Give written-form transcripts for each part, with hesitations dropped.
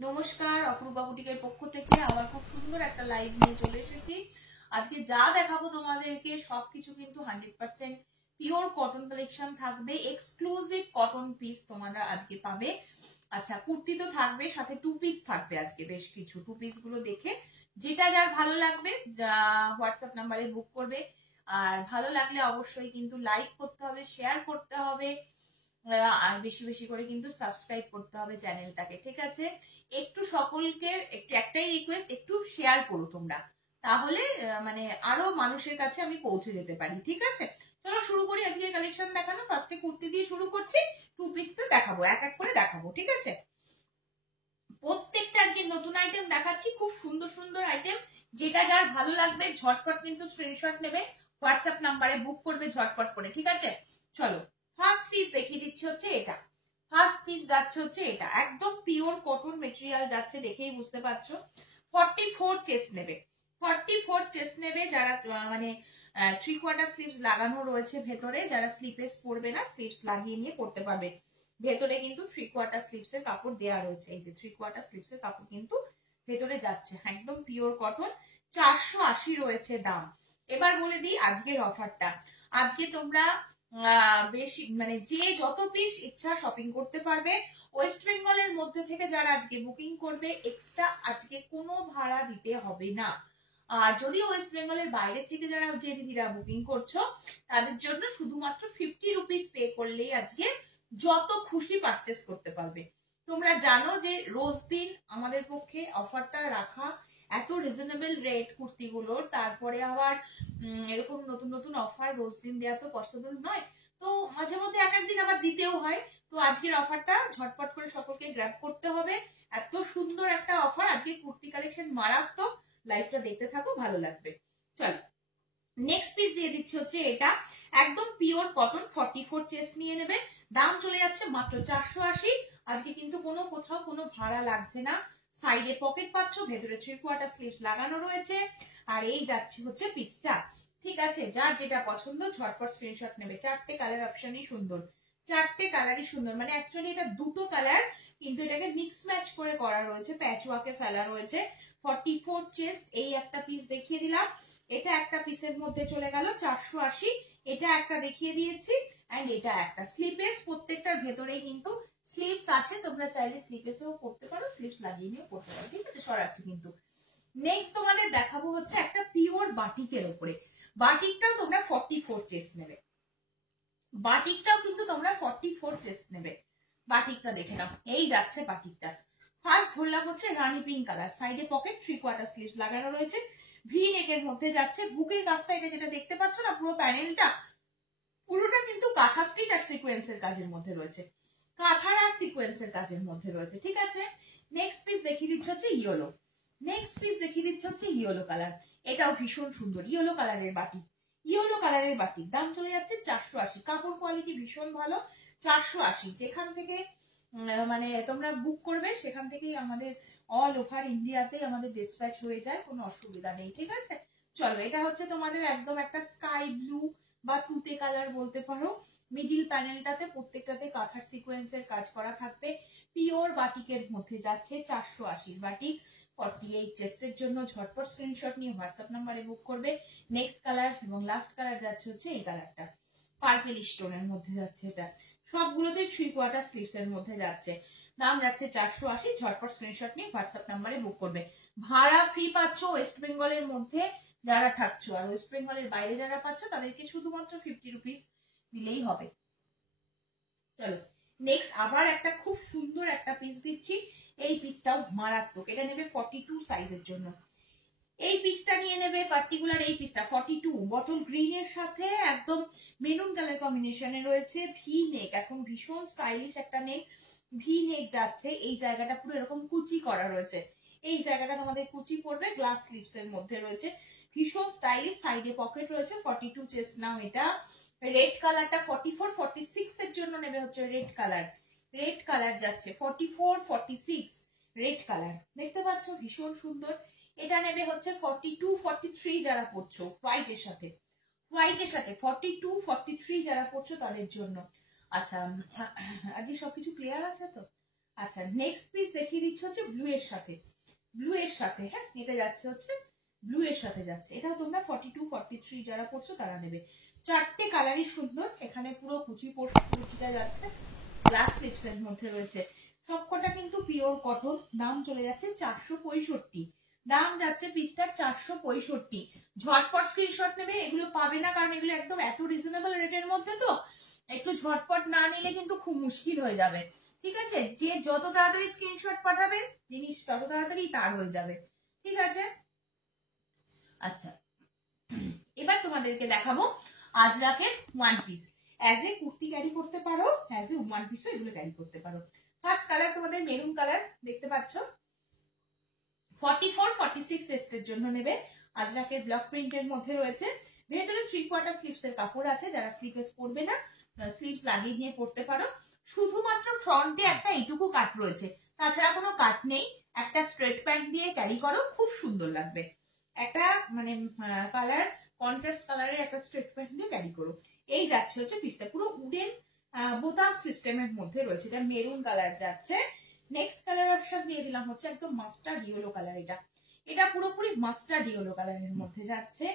নমস্কার, অপরূপা বুটিকের পক্ষ থেকে আবার খুব সুন্দর একটা লাইভ নিয়ে চলে এসেছি। আজকে যা দেখাবো তোমাদেরকে সবকিছু কিন্তু 100% পিওর কটন কালেকশন থাকবে, এক্সক্লুসিভ কটন পিস তোমরা আজকে পাবে। আচ্ছা, কুর্তি তো থাকবে, সাথে টু পিস থাকবে আজকে বেশ কিছু। টু পিস গুলো দেখে যেটা যার ভালো লাগবে যা হোয়াটসঅ্যাপ নাম্বারে বুক করবে। আর ভালো লাগলে অবশ্যই কিন্তু লাইক করতে হবে, শেয়ার করতে হবে, আর বেশি বেশি করে কিন্তু সাবস্ক্রাইব করতে হবে চ্যানেলটাকে, ঠিক আছে? একটু সকলকে একটু একটাই রিকোয়েস্ট, একটু শেয়ার করো তোমরা, তাহলে মানে আরো মানুষের কাছে আমি পৌঁছে যেতে পারি, ঠিক আছে? চলো শুরু করি আজকের কালেকশন দেখানো। ফার্স্টে কুর্তি দিয়ে শুরু করছি, টু পিস তো দেখাবো, এক এক করে দেখাবো, ঠিক আছে? প্রত্যেকটা আজকে নতুন আইটেম দেখাচ্ছি, খুব সুন্দর সুন্দর আইটেম। যেটা যার ভালো লাগবে ঝটপট কিন্তু স্ক্রিনশট নেবে, হোয়াটসঅ্যাপ নাম্বারে বুক করবে ঝটপট করে, ঠিক আছে? চলো ফার্স্ট পিস দেখিয়ে দিচ্ছি, হচ্ছে এটা। ফার্স্ট পিস যাচ্ছে হচ্ছে এটা, একদম পিওর কটন মেটেরিয়াল যাচ্ছে, দেখেই বুঝতে পারছো। 44 চেস্ট নেবে, 44 চেস্ট নেবে যারা মানে 3/4 স্লিভস লাগানো রয়েছে ভেতরে, যারা স্লিপেস পরবে না স্লিভস লাগিয়ে নিয়ে পরতে পারবে। ভেতরে কিন্তু 3/4 স্লিভস এর কাপড় দেওয়া রয়েছে, এই যে 3/4 স্লিভস এর কাপড় কিন্তু ভেতরে যাচ্ছে, একদম পিওর কটন। 480 রয়েছে দাম। এবার বলে দিই আজকের অফারটা। আজকে তোমরা বেশি মানে যে যত পিস ইচ্ছা শপিং করতে পারবে। ওয়েস্ট বেঙ্গলের মধ্যে থেকে যারা আজকে বুকিং করবে এক্সট্রা আজকে কোনো ভাড়া দিতে হবে না। আর যদি ওয়েস্ট বেঙ্গলের বাইরে থেকে যারা যে দিদিরা বুকিং করছো তাদের জন্য শুধুমাত্র 50 রুপিস পে করলেই আজকে যত খুশি পারচেস করতে পারবে। তোমরা জানো যে রোজ দিন আমাদের পক্ষে অফারটা রাখা, এত রিজনেবল রেট কুর্তিগুলোর, তারপরে আবার এরকম নতুন নতুন অফার রোজ দিন দেওয়া তো পসিবল নয়। তো মাঝে মধ্যে এক একদিন আবার দিতেও হয়। তো আজকের অফারটা ঝটপট করে সকলকে গ্র্যাব করতে হবে। এত সুন্দর একটা অফার, আজকে কুর্তি কালেকশন মারাত্মক। লাইভটা দেখতে থাকো, ভালো লাগবে। চলো নেক্সট পিস দিয়ে দিচ্ছি হচ্ছে এটা, একদম পিওর কটন 44 চেস্ট নিয়ে নেবে। দাম চলে যাচ্ছে মাত্র 480। আজকে কিন্তু কোনো কোথাও কোনো ভাড়া লাগছে না। সাইডে পকেট পাচ্ছ, ভেতরে 3/4 স্লিভস লাগানো রয়েছে। আর এই যাচ্ছে হচ্ছে পিসটা, ঠিক আছে? যার যেটা পছন্দ ঝটপট স্ক্রিনশট নেবে। চারটে কালার অপশনই সুন্দর, চারটে কালারই সুন্দর, মানে অ্যাকচুয়ালি এটা দুটো কালার কিন্তু এটাকে মিক্স ম্যাচ করে করা রয়েছে, প্যাচওয়ার্কে ফেলা রয়েছে। 44 চেস্ট, এই একটা পিস দেখিয়ে দিলাম। এটা একটা পিসের মধ্যে চলে গেল 480। এটা একটা দেখিয়ে দিয়েছি, এন্ড এটা একটা স্লিপেস। প্রত্যেকটার ভেতরেই কিন্তু স্লিভস আছে, তোমরা চাইলে স্লিপেসও পরতে পারো, স্লিভস লাগিয়ে নিয়ে পরতে পারো, ঠিক আছে? সরাচ্ছি কিন্তু। নেক্সট তোমাদের দেখাবো হচ্ছে একটা পিওর বাটিকের উপরে। বাটিকটাও তোমরা 44 চেস্ট নেবে, বাটিকটাও কিন্তু তোমরা 44 চেস্ট নেবে। বাটিকটা দেখে নাও, এই যাচ্ছে বাটিকটা। ফার্স্ট ধরলাম হচ্ছে রানী পিঙ্ক কালার, সাইডে পকেট, 3/4 স্লিভস লাগানো রয়েছে, ভি নেকের মধ্যে যাচ্ছে। বুকের কাজটা এটা যেটা দেখতে পাচ্ছ না, পুরো প্যানেলটা পুরোটা কিন্তু কাঁথা স্টিচ আর সিকোয়েন্সের কাজের মধ্যে রয়েছে, কাঁথার আর সিকোয়েন্সের কাজের মধ্যে রয়েছে, ঠিক আছে? নেক্সট পিস দেখিয়ে দিচ্ছে হচ্ছে ইয়েলো। নেক্সট পিস দেখিয়ে দিচ্ছে হচ্ছে ইয়েলো কালার। এটাও ভীষণ সুন্দর, ইয়েলো কালারের বাটি, ইয়েলো কালারের বাটি। দাম চলে যাচ্ছে 480। কাপড় কোয়ালিটি ভীষণ ভালো। 480 যেখান থেকে মানে তোমরা বুক করবে সেখান থেকেই আমাদের অল ওভার ইন্ডিয়াতে আমাদের ডিসপ্যাচ হয়ে যায়, কোনো অসুবিধা নেই, ঠিক আছে? চলো এটা হচ্ছে তোমাদের একদম একটা স্কাই ব্লু বা তুতে কালার বলতে পারো। মিডিল প্যানেলটাতে প্রত্যেকটাতে কাঁথার সিকোয়েন্সের কাজ করা থাকবে। পিওর বাটিকের মধ্যে যাচ্ছে, 480 বাটিক। 48 চেস্টের জন্য ঝটপট স্ক্রিনশট নিয়ে হোয়াটসঅ্যাপ নাম্বারে বুক করবে। নেক্সট কালার এবং লাস্ট কালার যাচ্ছে হচ্ছে এই কালারটা, পার্পল স্টোনের মধ্যে যাচ্ছে এটা। সবগুলোতে 3/4 স্লিভস এর মধ্যে যাচ্ছে। দাম যাচ্ছে 480। ঝটপট স্ক্রিনশট নিয়ে হোয়াটসঅ্যাপ নাম্বারে বুক করবে। ভাড়া ফ্রি পাচ্ছ ওয়েস্ট বেঙ্গলের মধ্যে যারা থাকছো, আর ওয়েস্ট বেঙ্গলের বাইরে যারা পাচ্ছ তাদেরকে শুধুমাত্র 50 রুপিস দিলেই হবে। চলো নেক্সট আবার একটা খুব সুন্দর একটা পিস দিচ্ছি। এই পিসটাও মারাত্মক, এটা নেবে 42 সাইজের জন্য। এই পিসটা নিয়ে নেবে, পার্টিকুলার এই পিসটা 42 বটল গ্রিন এর সাথে একদম মেরুন কালার কম্বিনেশনে রয়েছে। ভি নেক, এখন ভীষণ স্টাইলিশ একটা নেক, ভি নেক যাচ্ছে। এই জায়গাটা পুরো এরকম কুচি করা রয়েছে, এই জায়গাটা তোমাদের কুচি পড়বে, গ্লাস স্লিভস এর মধ্যে রয়েছে, ভীষণ স্টাইলিশ। সাইডে পকেট রয়েছে। 42 চেস্ট নাও এটা। রেড কালারটা 44 46 এর জন্য নেবে হচ্ছে রেড কালার, রেড কালার যাচ্ছে 44 46 রেড কালার, দেখতে পাচ্ছ ভীষণ সুন্দর। এটা নেবে হচ্ছে 42 43 যারা পড়ছো হোয়াইটের সাথে, হোয়াইটের সাথে 42 43 যারা পড়ছো তাদের জন্য। আচ্ছা আজকে সবকিছু ক্লিয়ার আছে তো? আচ্ছা নেক্সট পিস দেখিয়ে দিচ্ছি হচ্ছে ব্লু এর সাথে, ব্লু এর সাথে, হ্যাঁ এটা যাচ্ছে হচ্ছে ব্লু এর সাথে যাচ্ছে। এটা তোমরা 42 43 যারা পড়ছো তারা নেবে। চারটে কালারই সুন্দর, এখানে পুরো কুচি কুচিটা যাচ্ছে, গ্লাস স্লিপস এর মধ্যে রয়েছে, সবকটা কিন্তু পিওর কটন। দাম চলে যাচ্ছে 465, দাম যাচ্ছে পিসটার 465। ঝটপট স্ক্রিনশট নেবে, এগুলো পাবে না কারণ এগুলো একদম এত রিজনেবল রেটের মধ্যে, তো একটু ঝটপট না নিলে কিন্তু খুব মুশকিল হয়ে যাবে। ঠিক আছে, যে যত তাড়াতাড়ি স্ক্রিনশট পাঠাবে জিনিস তত তাড়াতাড়ি তার হয়ে যাবে। ঠিক আছে, আচ্ছা এবার তোমাদেরকে দেখাবো আজরাকের one piece. As a kurti carry করতে পারো, অ্যাজ এ ওয়ান পিসও এগুলো ক্যারি করতে পারো। ফার্স্ট কালার তোমাদের মেরুন কালার দেখতে পাচ্ছ, 44 46 চেস্টের জন্য নেবে। আজরাকের ব্লক প্রিন্টের মধ্যে রয়েছে, ভেতরে 3/4 স্লিপস এর কাপড় আছে, যারা স্লিপস পরবে না স্লিপস লাগিয়ে নিয়ে পরতে পারো। শুধুমাত্র ফ্রন্টে একটা এইটুকু কাট রয়েছে, তাছাড়া কোনো কাট নেই। একটা স্ট্রেট প্যান্ট দিয়ে ক্যারি করো, খুব সুন্দর লাগবে। একটা মানে কালার কন্ট্রাস্ট কালারের একটা স্ট্রেট প্যান্ট দিয়ে ক্যারি করো। এই যাচ্ছে হচ্ছে পিসটা, পুরো উডেন বোতাম সিস্টেমের মধ্যে রয়েছে, এটা মেরুন কালার যাচ্ছে। নেক্সট কালার অপশন দিয়ে দিলাম হচ্ছে একদম মাস্টার্ড ইয়েলো কালার, এটা পুরোপুরি মাস্টার্ড ইয়েলো কালারের মধ্যে যাচ্ছে।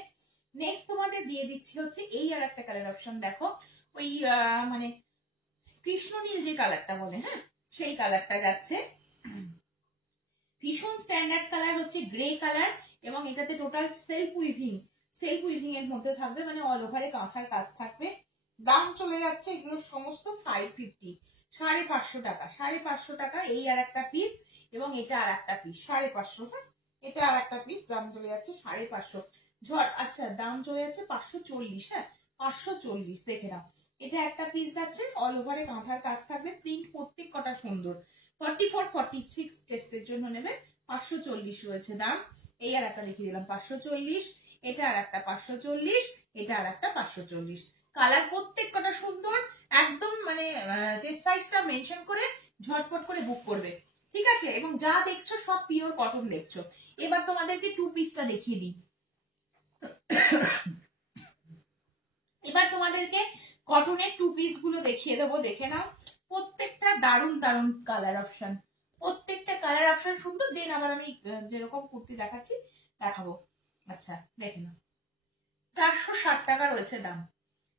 নেক্সট তোমাদের দিয়ে দিচ্ছি হচ্ছে এই আর একটা কালার অপশন, দেখো ওই মানে কৃষ্ণনীল যে কালারটা বলে, হ্যাঁ সেই কালারটা যাচ্ছে। ভীষণ স্ট্যান্ডার্ড কালার হচ্ছে গ্রে কালার, এবং এটাতে টোটাল সেলফ উইভিং এর মধ্যে থাকবে, মানে অল ওভারে কাঁথার কাজ থাকবে। দাম চলে যাচ্ছে এগুলো সমস্ত 550, 550 টাকা, 550 টাকা। এই আর একটা পিস এবং এটা আর একটা পিস 550, হ্যাঁ এটা আর একটা পিস, দাম চলে যাচ্ছে 550। ঝড় আচ্ছা দাম চলে যাচ্ছে 540, হ্যাঁ 540 দেখে নাও। এটা একটা পিস যাচ্ছে, অল ওভারে কাঁথার কাজ থাকবে, প্রিন্ট প্রত্যেক কটা সুন্দর। 44 46 চেস্টের জন্য নেবে, 540 রয়েছে দাম। এই আর একটা লিখে দিলাম 540, এটা আর একটা 540, এটা আর একটা 540। কালার প্রত্যেক কটা সুন্দর, একদম মানে যে সাইজটা মেনশন করে ঝটপট করে বুক করবে। ঠিক আছে, এবং যা দেখছো সব পিওর কটন দেখছো। এবার তোমাদেরকে টু পিসটা দেখিয়ে দিই। এবার তোমাদেরকে কটনের টু পিস গুলো দেখিয়ে দেবো, দেখে নাও। প্রত্যেকটা দারুণ দারুণ কালার অপশন, প্রত্যেকটা কালার অপশন সুন্দর। দেন আবার আমি যেরকম কুর্তি দেখাচ্ছি দেখাবো। আচ্ছা দেখে নাও, 460 টাকা রয়েছে দাম,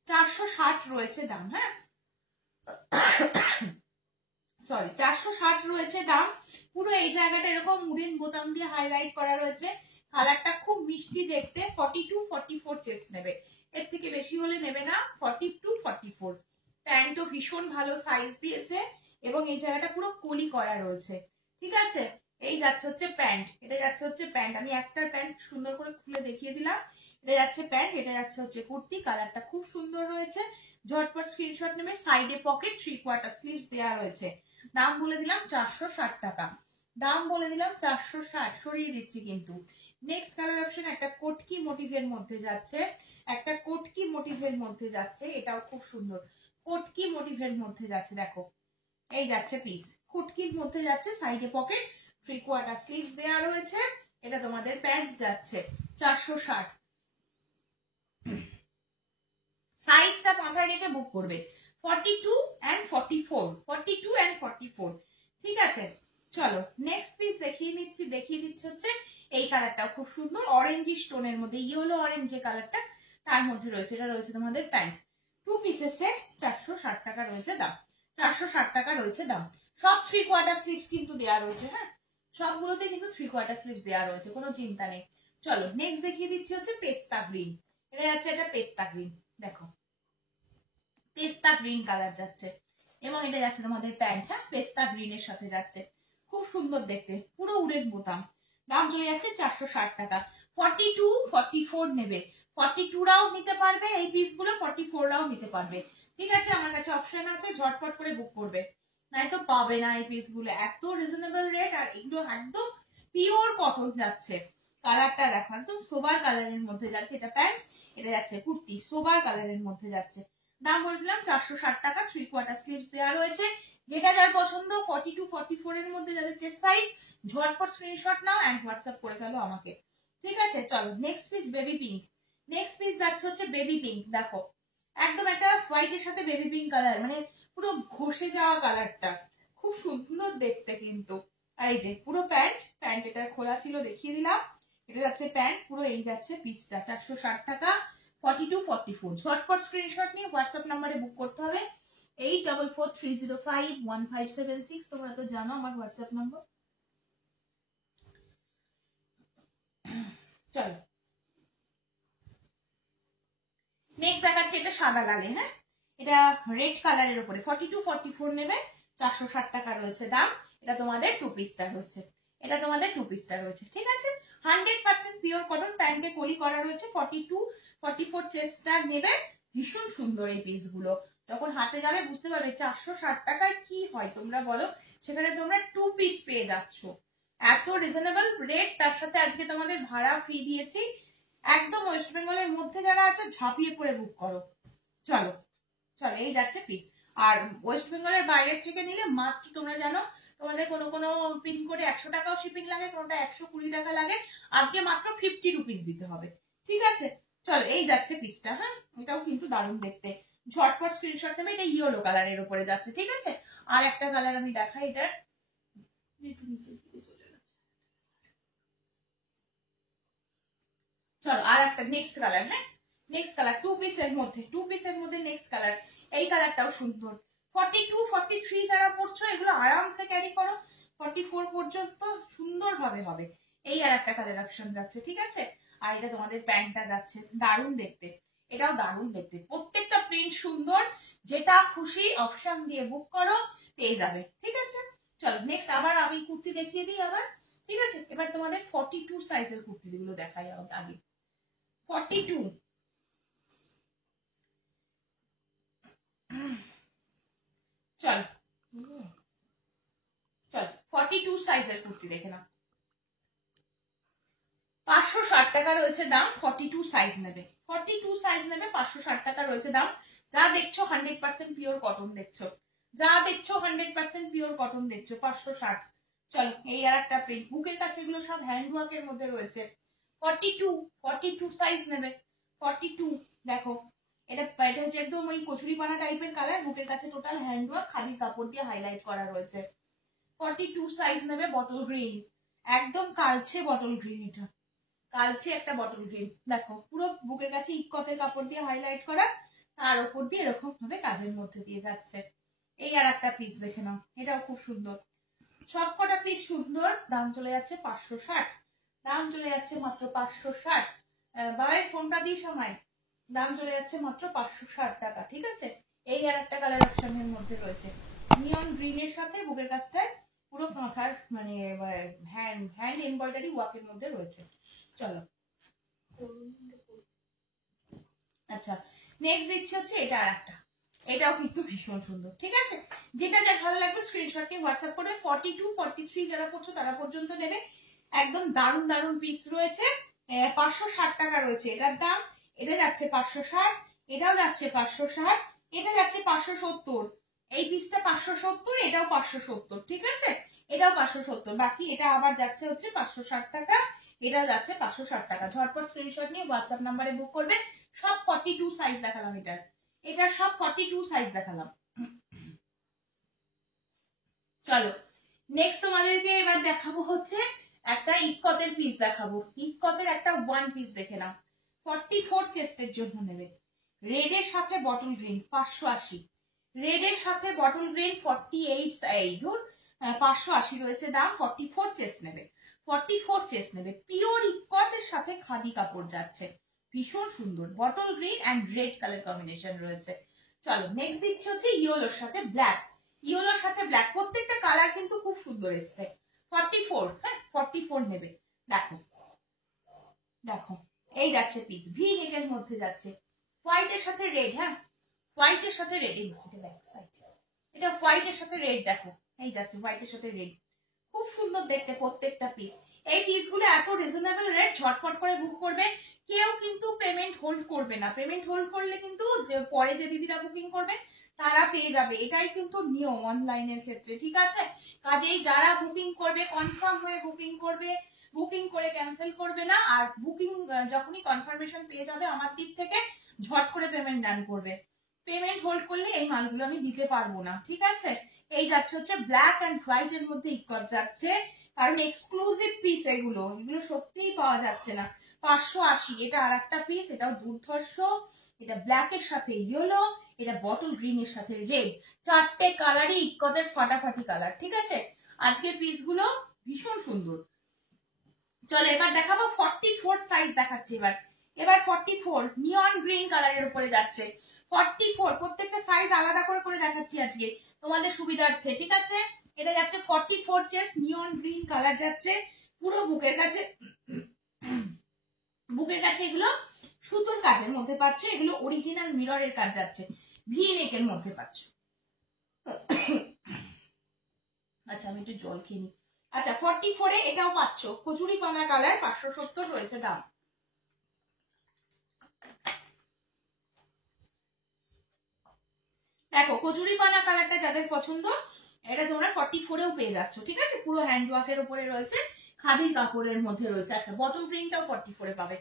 460 রয়েছে দাম, হ্যাঁ সরি 460 রয়েছে দাম। পুরো এই জায়গাটা এরকম উডেন বোতাম দিয়ে হাইলাইট করা রয়েছে, কালারটা খুব মিষ্টি দেখতে। 42 44 চেস্ট নেবে, এর থেকে বেশি হলে নেবে না। 42 44 প্যান্টও ভীষণ ভালো সাইজ দিয়েছে, এবং এই জায়গাটা পুরো কলি করা রয়েছে। ঠিক আছে, এই যাচ্ছে হচ্ছে প্যান্ট, এটা যাচ্ছে হচ্ছে প্যান্ট। আমি একটা প্যান্ট সুন্দর করে খুলে দেখিয়ে দিলাম, এটা যাচ্ছে প্যান্ট, এটা যাচ্ছে হচ্ছে কুর্তি। কালারটা খুব সুন্দর রয়েছে, ঝটপট স্ক্রিনশট নেবে। সাইডে পকেট 3/4 স্লিভস দেওয়া রয়েছে। দাম বলে দিলাম 460 টাকা, দাম বলে দিলাম 460, সরিয়ে দিচ্ছি কিন্তু। নেক্সট কালার অপশন একটা কোটকি মোটিভের মধ্যে যাচ্ছে, একটা কোটকি মোটিভের মধ্যে যাচ্ছে, এটাও খুব সুন্দর। কোটকি মোটিভের মধ্যে যাচ্ছে, দেখো এই যাচ্ছে পিস, কোটকির মধ্যে যাচ্ছে, সাইডে পকেট 3/4 স্লিভস দেওয়া রয়েছে। এটা তোমাদের প্যান্ট যাচ্ছে 460। সাইজটা মাথায় রেখে বুক করবে, 42 and 44, 42 and 44। ঠিক আছে, চলো নেক্সট পিস দেখিয়ে দিচ্ছি হচ্ছে এই কালারটাও খুব সুন্দর, অরেঞ্জ স্টোনের মধ্যে ইয়েলো অরেঞ্জ যে কালারটা তার মধ্যে রয়েছে। এটা রয়েছে তোমাদের প্যান্ট, টু পিসের সেট, 460 টাকা রয়েছে দাম, 460 টাকা রয়েছে দাম। সব 3/4 স্লিভস কিন্তু দেওয়া রয়েছে, হ্যাঁ সবগুলোতে কিন্তু 3/4 স্লিভস দেওয়া রয়েছে, কোনো চিন্তা নেই। চলো নেক্সট দেখিয়ে দিচ্ছি হচ্ছে পেস্তা গ্রিন, এটা যাচ্ছে এটা পেস্তা গ্রিন, দেখো পেস্তা গ্রিন কালার যাচ্ছে, এবং এটা যাচ্ছে তোমাদের প্যান্ট, হ্যাঁ পেস্তা গ্রিনের সাথে যাচ্ছে, খুব সুন্দর দেখতে, পুরো উড়ের বোতাম। দাম চলে যাচ্ছে 460 টাকা। 42 44 নেবে, 42 রাও নিতে পারবে এই পিসগুলো, 44 রাও নিতে পারবে। ঠিক আছে, আমার কাছে অপশন আছে, ঝটপট করে বুক করবে, নয়তো পাবে না এই পিসগুলো। এত রিজনেবল রেট, আর এগুলো একদম পিওর কটন যাচ্ছে। কালারটা দেখো একদম সোবার কালারের মধ্যে যাচ্ছে, এটা প্যান্ট, এটা যাচ্ছে কুর্তি, সোবার কালারের মধ্যে যাচ্ছে। দাম বলে দিলাম 460 টাকা, 3/4 স্লিভস দেওয়া রয়েছে। যেটা যার পছন্দ 42 44 এর মধ্যে যাদের চেস্ট সাইজ, ঝটপট স্ক্রিনশট নাও এন্ড হোয়াটসঅ্যাপ করে ফেলো আমাকে। ঠিক আছে, চলো next piece baby pink, next piece যাচ্ছে হচ্ছে বেবি পিঙ্ক। দেখো একদম একটা হোয়াইটের সাথে বেবি পিঙ্ক কালার, মানে পুরো ঘষে যাওয়া কালারটা, খুব খুব সুন্দর দেখতে কিন্তু। আর এই যে পুরো প্যান্ট এটা খোলা ছিল দেখিয়ে দিলাম। এটা যাচ্ছে প্যান্ট, পুরো এই যাচ্ছে পিসটা 460 টাকা 42-44। ঝটপট স্ক্রিনশট নিয়ে হোয়াটসঅ্যাপ নাম্বারে বুক করতে হবে 8443051576। তোমরা তো জানো আমার হোয়াটসঅ্যাপ নাম্বার। চলো নেক্সট দেখাচ্ছি, এটা সাদা লালে, হ্যাঁ এটা রেড কালারের উপরে 42-44 নেবে, 460 টাকা রয়েছে দাম। এটা তোমাদের 2 পিসটা রয়েছে, এটা তোমাদের 2 পিসটা রয়েছে, ঠিক আছে। 100% পিওর কটন, প্যান্টে কলি করা রয়েছে। 42-44 চেস্টটা নেবে, ভীষণ সুন্দর এই পিসগুলো। যখন হাতে যাবে বুঝতে পারবে 460 টাকায় কি হয় তোমরা বলো, সেখানে তোমরা 2 পিস পেয়ে যাচ্ছ। এত রিজনেবল রেট, তার সাথে আজকে তোমাদের ভাড়া ফ্রি দিয়েছি। একদম ওয়েস্ট বেঙ্গলের মধ্যে যারা আছে ঝাঁপিয়ে পড়ে বুক করো। চলো চলো এই যাচ্ছে পিস। আর ওয়েস্ট বেঙ্গলের বাইরের থেকে নিলে মাত্র তোমরা জানো তোমাদের কোনো কোনো পিনকোডে 100 টাকাও শিপিং লাগে, কোনোটা 120 টাকা লাগে। আজকে মাত্র 50 রুপিস দিতে হবে, ঠিক আছে। চলো এই যাচ্ছে পিসটা, হ্যাঁ এটাও কিন্তু দারুণ দেখতে। ঝটপট স্ক্রিনশট নেবে, এটা ইয়েলো কালারের উপরে যাচ্ছে, ঠিক আছে। আর একটা কালার আমি দেখাই, এটার একটু নিচের দিকে চলে যাচ্ছে। চলো আর একটা নেক্সট কালার, হ্যাঁ নেক্সট কালার 2 পিসের মধ্যে নেক্সট কালার। এই কালারটাও সুন্দর। 42-43 যারা পড়ছো এগুলো আরামসে ক্যারি করো, 44 পর্যন্ত সুন্দরভাবে হবে। এই আর একটা কালার অপশন যাচ্ছে, ঠিক আছে। আর এটা তোমাদের প্যান্টটা যাচ্ছে, দারুণ দেখতে, এটাও দারুণ দেখতে। প্রত্যেকটা প্রিন্ট সুন্দর, যেটা খুশি অপশন দিয়ে বুক করো পেয়ে যাবে, ঠিক আছে। চলো নেক্সট আবার আমি কুর্তি দেখিয়ে দিই আবার, ঠিক আছে। এবার তোমাদের 42 সাইজের কুর্তিগুলো দেখাই আগে। 42 চল চল 42 সাইজের কুর্তি দেখে নাও, 560 টাকা রয়েছে দাম। 42 সাইজ নেবে, 42 সাইজ নেবে, 560 টাকা রয়েছে দাম। যা দেখছো 100% পিওর কটন দেখছো, যা দেখছো 100% পিওর কটন দেখছো, 560। চলো এই আর একটা প্রিন্ট, বুকের কাছে এগুলো সব হ্যান্ড ওয়ার্কের মধ্যে রয়েছে। 42 সাইজ নেবে, 42 দেখো। এটা হচ্ছে একদম ওই কচুরি পানা টাইপের কালার, বুকের কাছে টোটাল হ্যান্ড ওয়ার্ক, খালি কাপড় দিয়ে হাইলাইট করা রয়েছে। 42 সাইজ নেবে, বটল গ্রিন, একদম কালচে বটল গ্রিন, এটা কালচে একটা বটল গ্রিন। দেখো পুরো বুকের কাছে ইকতের কাপড় দিয়ে হাইলাইট করা, তার উপর দিয়ে এরকম ভাবে কাজের মধ্যে দিয়ে যাচ্ছে। এই আর একটা পিস দেখে নাও, এটাও খুব সুন্দর। সবকটা পিস সুন্দর, দাম চলে যাচ্ছে 560, দাম চলে যাচ্ছে মাত্র 560। বাবাই ফোনটা দিই সময়, দাম চলে যাচ্ছে মাত্র 560 টাকা, ঠিক আছে। এই আর একটা কালার অপশনের মধ্যে রয়েছে, নিয়ন গ্রিনের সাথে বুকের কাছটায় পুরো মাথার মানে হ্যান্ড এমব্রয়ডারি ওয়ার্কের মধ্যে রয়েছে। চলো আচ্ছা নেক্সট দিচ্ছি হচ্ছে এটা আর একটা, এটাও কিন্তু ভীষণ সুন্দর, ঠিক আছে। যেটা যা ভালো লাগবে স্ক্রিনশট নিয়ে হোয়াটসঅ্যাপ করবে। 42-43 যারা পড়ছো তারা পর্যন্ত নেবে, একদম দারুণ দারুণ পিস রয়েছে। 560 টাকা রয়েছে এটার দাম। এটা যাচ্ছে 560, এটাও যাচ্ছে 560, এটা যাচ্ছে 570। এই পিসটা 570, এটাও 570, ঠিক আছে। এটাও 570, বাকি এটা আবার যাচ্ছে হচ্ছে 560 টাকা, এটাও যাচ্ছে 560 টাকা। ঝটপট স্ক্রিনশট নিয়ে হোয়াটসঅ্যাপ নাম্বারে বুক করবে। সব 42 সাইজ দেখালাম, এটার সব 42 সাইজ দেখালাম। চলো নেক্সট তোমাদেরকে এবার দেখাবো হচ্ছে একটা ইক্কতের পিস দেখাবো। ইক্কতের একটা ওয়ান পিস দেখে নাও, 44 চেস্টের জন্য নেবে, রেড এর সাথে বটল গ্রিন 580, রেড এর সাথে বটল গ্রিন 48 এই ধর 580 রয়েছে দাম। 44 চেস্ট নেবে, 44 চেস্ট নেবে, পিওর ইক্কতের সাথে খাদি কাপড় যাচ্ছে, ভীষণ সুন্দর bottle green and red colour combination রয়েছে। চলো নেক্সট দিচ্ছি হচ্ছে ইয়েলোর সাথে ব্ল্যাক, ইয়েলোর সাথে ব্ল্যাক, প্রত্যেকটা কালার কিন্তু খুব সুন্দর এসছে। 44, হ্যাঁ 44 নেবে। দেখো দেখো এই যাচ্ছে পিস, ভি নেকের মধ্যে যাচ্ছে, হোয়াইটের সাথে রেড, হ্যাঁ হোয়াইটের সাথে রেড, এই ব্যাক সাইড, এটা হোয়াইটের সাথে রেড, দেখো এই যাচ্ছে হোয়াইটের সাথে রেড, খুব সুন্দর দেখতে প্রত্যেকটা পিস। এই পিসগুলো এত রিজনেবল রেট, ঝটফট করে বুক করবে। কেউ কিন্তু পেমেন্ট হোল্ড করবে না, পেমেন্ট হোল্ড করলে কিন্তু পরে যে দিদিরা বুকিং করবে তারা পেয়ে যাবে, এটাই কিন্তু নিয়ম অনলাইনের ক্ষেত্রে, ঠিক আছে। কাজেই যারা বুকিং করবে কনফার্ম হয়ে বুকিং করবে, বুকিং করে ক্যান্সেল করবে না। আর বুকিং যখনই কনফার্মেশন পেয়ে যাবে আমার দিক থেকে ঝট করে পেমেন্ট ডান করবে। পেমেন্ট হোল্ড করলে এই মালগুলো আমি দিতে পারবো না, ঠিক আছে। এই যাচ্ছে হচ্ছে ব্ল্যাক অ্যান্ড হোয়াইট এর মধ্যে ইকট যাচ্ছে, কারণ এক্সক্লুসিভ পিস এগুলো সত্যিই পাওয়া যাচ্ছে না। 580, এটা আর একটা পিস, এটাও দুর্ধর্ষ। এটা ব্ল্যাক এর সাথে ইয়েলো, এটা বটল গ্রিন এর সাথে রেড, চারটে কালারই ইকটের ফাটাফাটি কালার, ঠিক আছে। আজকের পিসগুলো ভীষণ সুন্দর। চলো এবার দেখাবো 44 সাইজ দেখাচ্ছি। এবার 44 নিয়ন গ্রিন কালারের উপরে যাচ্ছে। 44 প্রত্যেকটা সাইজ আলাদা করে করে দেখাচ্ছি আজকে তোমাদের সুবিধার্থে, ঠিক আছে। এটা যাচ্ছে 44 চেস্ট, নিয়ন গ্রিন কালার যাচ্ছে পুরো বুকের কাছে। বুকের কাছে এগুলো সুতোর কাজের মধ্যে পাচ্ছ, এগুলো অরিজিনাল মিররের কাজ যাচ্ছে, ভি নেকের মধ্যে পাচ্ছ। আচ্ছা আমি একটু জল খেয়ে নিই। আচ্ছা 44 এ এটাও পাচ্ছ কচুরি পানা কালার, 570 রয়েছে দাম। দেখো কচুরি পানা কালারটা যাদের পছন্দ, এটা তোমরা 44 পেয়ে যাচ্ছ, ঠিক আছে। পুরো হ্যান্ড ওয়ার্কের উপরে রয়েছে, খাদির কাপড়ের মধ্যে রয়েছে। আচ্ছা বটল গ্রিনটাও 44 পাবে,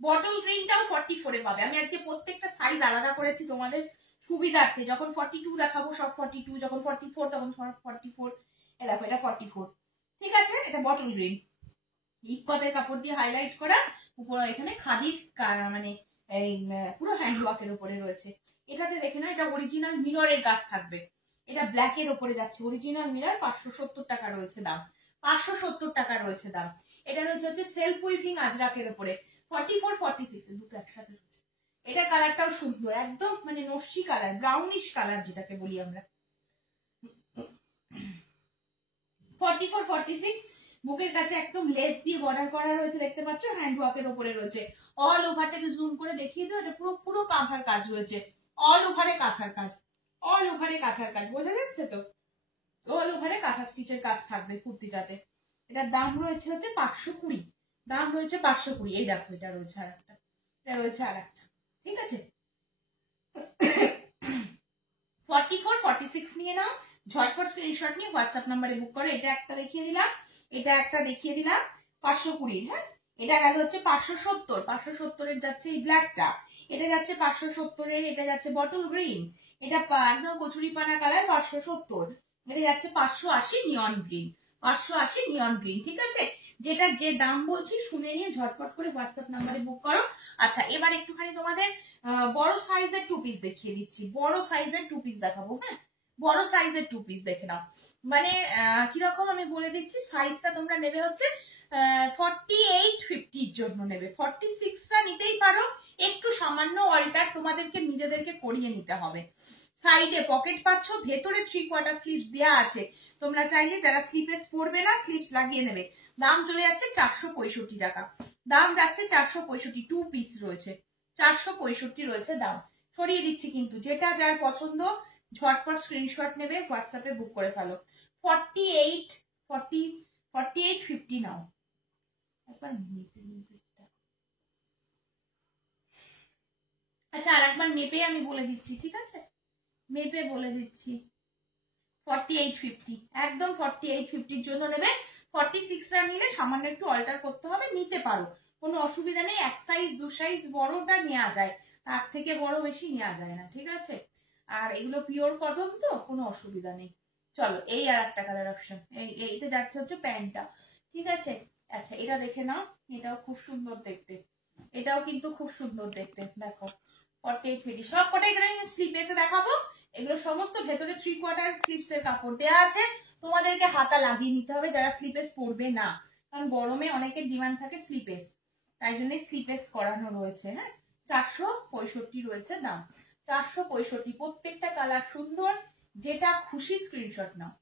বটল গ্রিনটাও 44 পাবে। আমি আজকে প্রত্যেকটা সাইজ আলাদা করেছি তোমাদের সুবিধার্থে। যখন 42 দেখাবো সব 42, যখন 44 তখন 44। দেখো এটা 44, ঠিক আছে। এটা বটল গ্রিন, ইকটের কাপড় দিয়ে হাইলাইট করা, উপরে এখানে খাদির মানে এই পুরো হ্যান্ড ওয়ার্কের উপরে রয়েছে। এটাতে দেখে না, এটা অরিজিনাল মিররের কাজ থাকবে। এটা ব্ল্যাক এর উপরে যাচ্ছে, অরিজিনাল মিরর, 570 টাকা রয়েছে দাম, 570 টাকা রয়েছে দাম। এটা রয়েছে হচ্ছে সেলফ উইভিং আজরাকের উপরে, 44 46 দুটো একসাথে রয়েছে। এটার কালারটাও সুন্দর, একদম মানে নস্যি কালার, ব্রাউনিশ কালার যেটাকে বলি আমরা। 44 46 বুকের কাছে একদম লেস দিয়ে বর্ডার করা রয়েছে, দেখতে পাচ্ছ, হ্যান্ড ওয়ার্কের উপরে রয়েছে। অল ওভারটাকে জুম করে দেখিয়ে দাও, এটা পুরো পুরো কাঁথার কাজ রয়েছে, অল ওভারে কাঁথার কাজ, অল ওভারে কাঁথার কাজ, বোঝা যাচ্ছে তো। অল ওভারে কাঁথা স্টিচের কাজ থাকবে কুর্তিটাতে। এটার দাম রয়েছে হচ্ছে 520, দাম রয়েছে 520। এই দেখো এটা রয়েছে আর একটা, এটা রয়েছে আর একটা, ঠিক আছে। 44 46 নিয়ে নাও, ঝটপট স্ক্রিনশট নিয়ে হোয়াটসঅ্যাপ নাম্বারে বুক করো। এটা একটা দেখিয়ে দিলাম, এটা একটা দেখিয়ে দিলাম 520, হ্যাঁ। এটা গেল হচ্ছে 570, 570 এর যাচ্ছে এই ব্ল্যাকটা, এটা যাচ্ছে 570 এর, এটা যাচ্ছে বটল গ্রিন, এটা একদম কচুরি পানা কালার 570, এটা যাচ্ছে 580 নিয়ন গ্রিন, 580 নিয়ন গ্রিন, ঠিক আছে। যেটা যে দাম বলছি শুনে নিয়ে ঝটপট করে হোয়াটসঅ্যাপ নাম্বারে বুক করো। আচ্ছা এবার একটুখানি তোমাদের বড় সাইজের 2 পিস দেখিয়ে দিচ্ছি, বড় সাইজের 2 পিস দেখাবো, হ্যাঁ। বড় সাইজের 2 পিস দেখে নাও, মানে কিরকম আমি বলে দিচ্ছি। সাইজটা তোমরা নেবে হচ্ছে 48 50 জন্য নেবে, 46টা নিতেই পারো, একটু সামান্য অল্টার তোমাদেরকে নিজেদেরকে করিয়ে নিতে হবে। সাইডে পকেট পাচ্ছ, ভেতরে 3/4 স্লিভস দেওয়া আছে, তোমরা চাইলে যারা স্লিভলেস পরবে না স্লিভস লাগিয়ে নেবে। দাম চলে যাচ্ছে 465 টাকা, দাম যাচ্ছে 465, 2 পিস রয়েছে, 465 রয়েছে দাম। সরিয়ে দিচ্ছি কিন্তু, যেটা যার পছন্দ ঝটপট স্ক্রিনশট নেবে, হোয়াটসঅ্যাপে বুক করে ফেলো। 48 50 নাও একবার। আচ্ছা আর একবার মেপে আমি বলে দিচ্ছি, ঠিক আছে, মেপে বলে দিচ্ছি। 48 50, একদম 48 50 জন্য নেবে। 46টা নিলে সামান্য একটু অল্টার করতে হবে, নিতে পারো, কোনো অসুবিধা নেই। এক সাইজ 2 সাইজ বড়টা নেওয়া যায়, তার থেকে বড় বেশি নেওয়া যায় না, ঠিক আছে। আর এগুলো পিওর কটন তো কোনো অসুবিধা নেই। চলো এই আর একটা কালার অপশন, এইটা যাচ্ছে হচ্ছে প্যান্টটা, ঠিক আছে। আচ্ছা এটা দেখে নাও, এটাও খুব সুন্দর দেখতে, এটাও কিন্তু খুব সুন্দর দেখতে। দেখো 48 50 সব কটা এখানে স্লিপলেসে দেখাবো, এগুলো সমস্ত ভেতরে 3/4 স্লিপস এর কাপড় দেওয়া আছে, তোমাদেরকে হাতা লাগিয়ে নিতে হবে যারা স্লিপলেস পরবে না, কারণ গরমে অনেকের ডিমান্ড থাকে স্লিপলেস, তাই জন্য স্লিপলেস করানো রয়েছে, হ্যাঁ। 465 রয়েছে দাম, 465। প্রত্যেকটা কালার সুন্দর, যেটা খুশি স্ক্রিনশট নাও,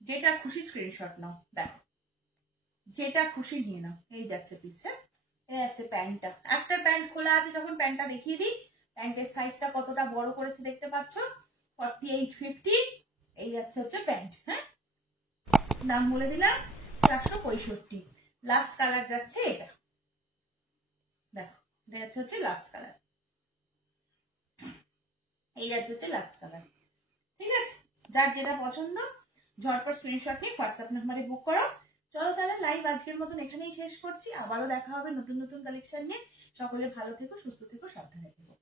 যেটা খুশি স্ক্রিনশট নাও। দেখো যেটা খুশি নিয়ে নাও। এই যাচ্ছে পিসটা, এই যাচ্ছে প্যান্টটা, একটা প্যান্ট খোলা আছে, যখন প্যান্টটা দেখিয়ে দিই। প্যান্টের সাইজটা কতটা বড় করেছে দেখতে পাচ্ছ, 48 50। এই যাচ্ছে হচ্ছে প্যান্ট, হ্যাঁ। দাম বলে দিলাম 465। লাস্ট কালার যাচ্ছে এটা, দেখো এটা যাচ্ছে হচ্ছে লাস্ট কালার, এই যাচ্ছে হচ্ছে লাস্ট কালার, ঠিক আছে। যার যেটা পছন্দ ঝটপট স্ক্রিনশট নিয়ে হোয়াটসঅ্যাপ নাম্বারে বুক করো। চলো তাহলে লাইভ আজকের মতন এখানেই শেষ করছি, আবারও দেখা হবে নতুন নতুন কালেকশন নিয়ে। সকলে ভালো থেকো, সুস্থ থেকো, সাবধানে থেকো।